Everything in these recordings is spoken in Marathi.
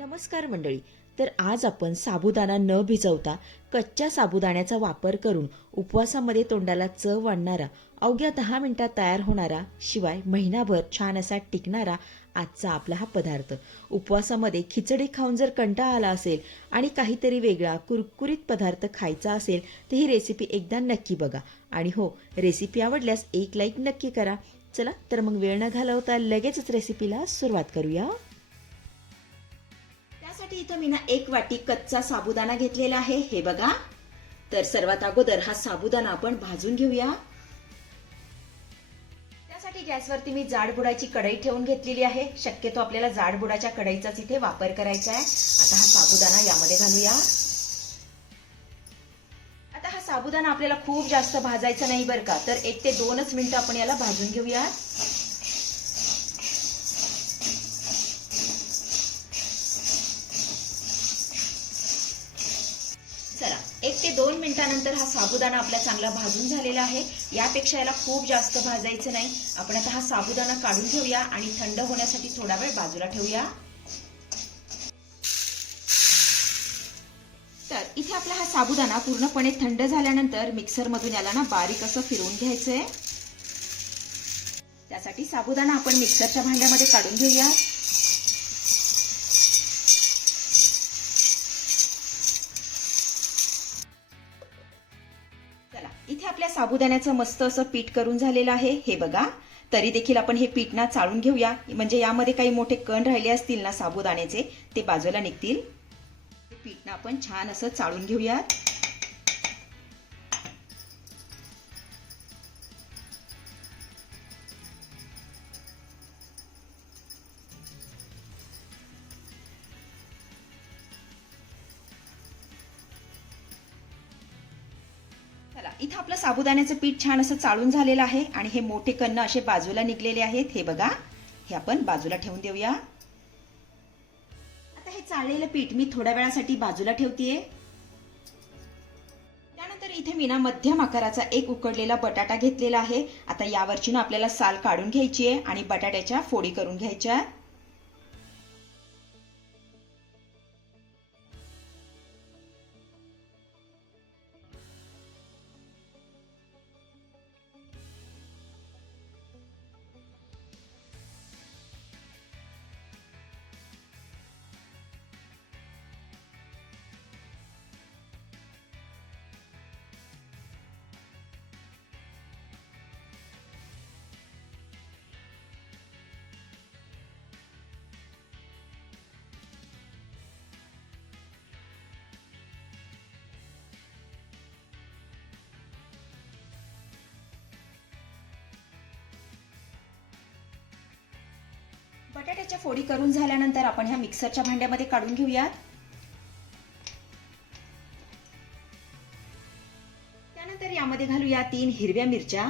नमस्कार मंडळी. तर आज आपण साबुदाणा न भिजवता कच्च्या साबुदाण्याचा वापर करून उपवासामध्ये तोंडाला चव आणणारा अवघ्या दहा मिनिटात तयार होणारा शिवाय महिनाभर छान असा टिकणारा आजचा आपला हा पदार्थ. उपवासामध्ये खिचडी खाऊन जर कंटाळा आला असेल आणि काहीतरी वेगळा कुरकुरीत पदार्थ खायचा असेल तर ही रेसिपी एकदा नक्की बघा. आणि हो रेसिपी आवडल्यास एक लाईक नक्की करा. चला तर मग वेळ न घालवता लगेचच रेसिपीला सुरुवात करूया. त्यासाठी इथं मी ना एक वाटी कच्चा साबुदाणा घेतलेला आहे. हे बघा. तर सर्वात अगोदर हा साबुदाणा आपण भाजून घेऊया. त्यासाठी गॅसवरती मी जाड बुडाची कढई ठेवून घेतलेली आहे. शक्यतो आपल्याला जाडबुडाच्या कढईचाच इथे वापर करायचा आहे. आता हा साबुदाणा यामध्ये घालूया. आता हा साबुदाणा आपल्याला खूप जास्त भाजायचा नाही बरं का. तर एक ते दोनच मिनिटं आपण याला भाजून घेऊया साबुदाणा आपला चांगला भाजून झालेला आहे. यापेक्षा याला खूप जास्त भाजायचं नाही. आपण आता हा साबुदाणा काढून ठेवूया आणि थंड होण्यासाठी थोडा वेळ बाजूला ठेवूया. तर इथे आपला हा साबुदाणा पूर्णपणे थंड झाल्यानंतर मिक्सरमधून याला ना बारीक असं फिरवून घ्यायचंय. त्यासाठी साबुदाणा आपण मिक्सरच्या भांड्यामध्ये काढून घेऊया. साबुदाण्याचं मस्त असं पीठ करून झालेलं आहे हे बघा. तरी देखील आपण हे पीठ ना चाळून घेऊया. म्हणजे यामध्ये काही मोठे कण राहिले असतील ना साबुदाण्याचे ते बाजूला निघतील. पीठ ना आपण छान असं चाळून घेऊयात. इथं आपलं साबुदाण्याचं पीठ छान असं चाळून झालेलं आहे आणि हे मोठे कन्न असे बाजूला निघलेले आहेत. हे बघा. हे आपण बाजूला ठेवून देऊया. आता हे चाळलेलं पीठ मी थोड्या वेळासाठी बाजूला ठेवतेय. त्यानंतर इथे मी ना मध्यम आकाराचा एक उकडलेला बटाटा घेतलेला आहे. आता यावरची ना आपल्याला साल काढून घ्यायची आहे आणि बटाट्याच्या फोडी करून घ्यायच्या. बटाट्याच्या फोडी करून झाल्यानंतर आपण ह्या मिक्सरच्या भांड्यामध्ये काढून घेऊयात. त्यानंतर यामध्ये घालूया तीन हिरव्या मिरच्या.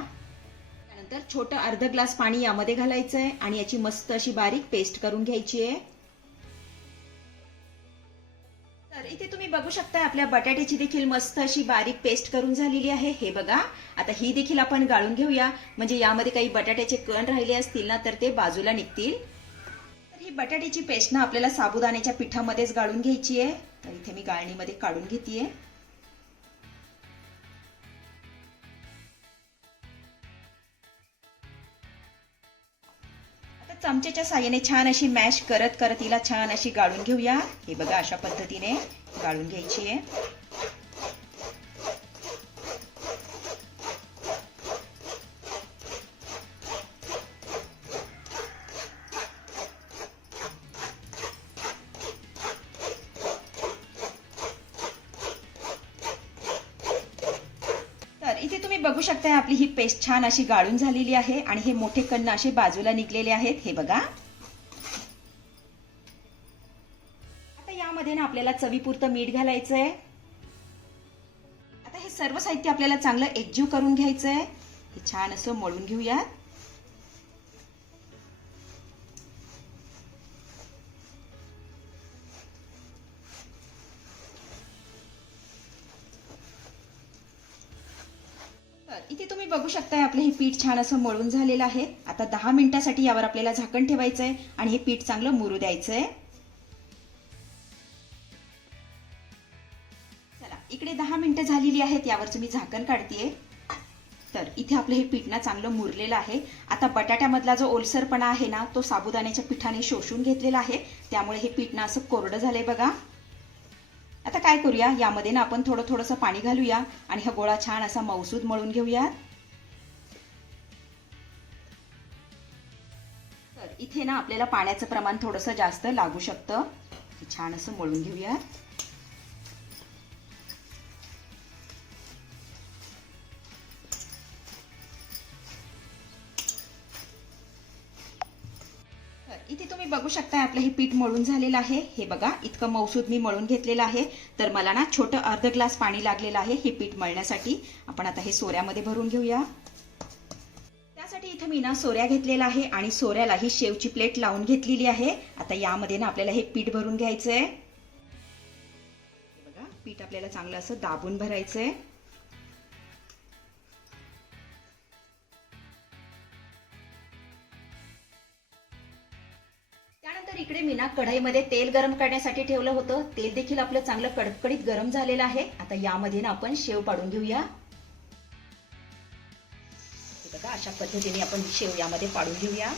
त्यानंतर छोटं अर्ध ग्लास पाणी यामध्ये घालायचं आहे आणि याची मस्त अशी बारीक पेस्ट करून घ्यायची आहे तर इथे तुम्ही बघू शकता आपल्या बटाट्याची देखील मस्त अशी बारीक पेस्ट करून झालेली आहे. हे बघा आता ही देखील आपण गाळून घेऊया. म्हणजे यामध्ये काही बटाट्याचे कण राहिले असतील ना तर ते बाजूला निघतील. ही बटाट्याची पेस्ट ना आपल्याला साबुदाण्याच्या पिठामध्येच गाळून घ्यायची आहे. तर इथे मी गाळणीमध्ये काढून घेते आता चमच्याच्या साह्याने छान अशी मॅश करत करत तिला छान अशी गाळून घेऊया. हे बघा अशा पद्धतीने गाळून घ्यायची आहे तर इथे तुम्ही बघू शकताय आपली ही पेस्ट छान अशी गाळून झालेली आहे आणि हे मोठे कन्न असे बाजूला निघलेले आहेत. हे बघा. आता यामध्ये ना आपल्याला चवीपुरतं मीठ घालायचंय. आता हे सर्व साहित्य आपल्याला चांगलं एकजीव करून घ्यायचंय. हे छान असं मळून घेऊयात. बघू शकताय आपलं हे पीठ छान असं मळून झालेलं आहे. आता दहा मिनिटासाठी यावर आपल्याला झाकण ठेवायचं आहे आणि हे पीठ चांगलं मुरू द्यायचं आहे चला इकडे दहा मिनिटं झालेली आहेत यावरचं मी झाकण काढतीये. तर इथे आपलं हे पीठ ना चांगलं मुरलेलं आहे. आता बटाट्यामधला जो ओलसरपणा आहे ना तो साबुदाण्याच्या पिठाने शोषून घेतलेला आहे. त्यामुळे हे पीठ ना असं कोरडं झालंय बघा. आता काय करूया? यामध्ये ना आपण थोडं थोडंसं पाणी घालूया आणि हा गोळा छान असा मौसूद मळून घेऊयात. इथे ना आपल्याला पाण्याचं प्रमाण थोडंसं जास्त लागू शकतं. छान असं मळून घेऊया इथे तुम्ही बघू शकता आपलं हे पीठ मळून झालेलं आहे. हे बघा इतकं मौसूद मी मळून घेतलेलं आहे. तर मला ना छोटं अर्ध ग्लास पाणी लागलेलं आहे हे पीठ मळण्यासाठी. आपण आता हे सोऱ्यामध्ये भरून घेऊया. त्यासाठी इथे मी ना सोऱ्या घेतलेला आहे आणि सोऱ्याला ही शेवची प्लेट लावून घेतलेली आहे. आता यामध्ये ना आपल्याला हे पीठ भरून घ्यायचं आहे बघा पीठ आपल्याला चांगलं असं दाबून भरायचंय. त्यानंतर इकडे मी ना कढईमध्ये तेल गरम करण्यासाठी ठेवलं होतं. तेल देखील आपलं चांगलं कडकडीत गरम झालेलं आहे. आता यामध्ये ना आपण शेव पाडून घेऊया. अशा पद्धतीने आपण शेव यामध्ये पाडून घेऊया.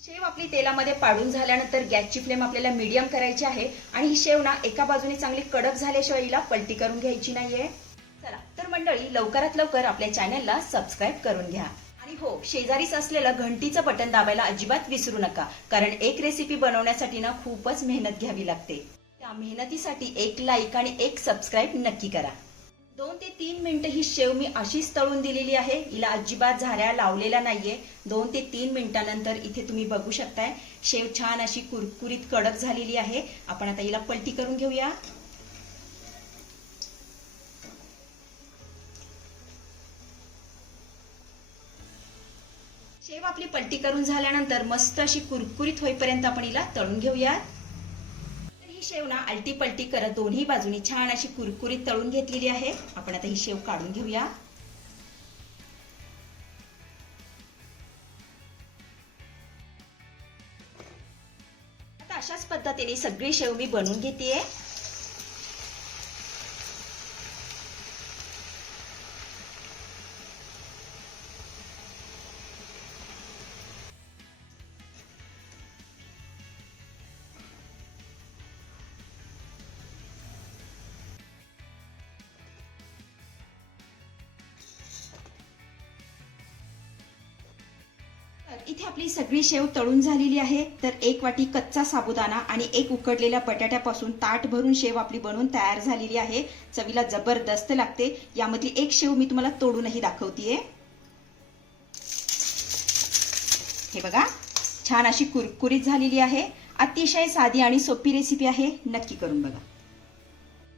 शेव आपली तेलामध्ये पाडून झाल्यानंतर गॅसची फ्लेम आपल्याला मीडियम करायची आहे आणि ही शेव ना एका बाजूने चांगली कडक झाल्याशिवाय हिला पलटी करून घ्यायची नाहीये. चला तर मंडळी लवकरात लवकर आपल्या चॅनलला सबस्क्राईब करून घ्या. आणि हो शेजारीच असलेलं घंटीचं बटन दाबायला अजिबात विसरू नका कारण एक रेसिपी बनवण्यासाठी ना खूपच मेहनत घ्यावी लागते. त्या मेहनतीसाठी एक लाईक आणि एक सबस्क्राईब नक्की करा. दोन ते तीन मिनिटं ही शेव मी अशीच तळून दिलेली आहे. हिला अजिबात झाऱ्या लावलेल्या नाहीये. दोन ते तीन मिनिटानंतर इथे तुम्ही बघू शकताय. शेव छान अशी कुरकुरीत कडक झालेली आहे. आपण आता हिला पलटी करून घेऊया. शेव आपली पलटी करून झाल्यानंतर मस्त अशी कुरकुरीत होईपर्यंत आपण हिला तळून घेऊया शेव ना अलटी पलटी करत दोन्ही बाजूनी छान अशी कुरकुरीत तळून घेतलेली आहे. आपण आता ही शेव काढून घेऊया. अशाच पद्धतीने सगळी शेव मी बनवून घेतेय. इथे आपली सगळी शेव तळून झालेली आहे. तर एक वाटी कच्चा साबुदाणा आणि एक उकडलेल्या बटाट्यापासून ताट भरून शेव आपली बनवून तयार झालेली आहे. चवीला जबरदस्त लागते. यामधली एक शेव मी तुम्हाला तोडूनही दाखवतीये. हे बघा छान अशी कुरकुरीत झालेली आहे. अतिशय साधी आणि सोपी रेसिपी आहे. नक्की करून बघा.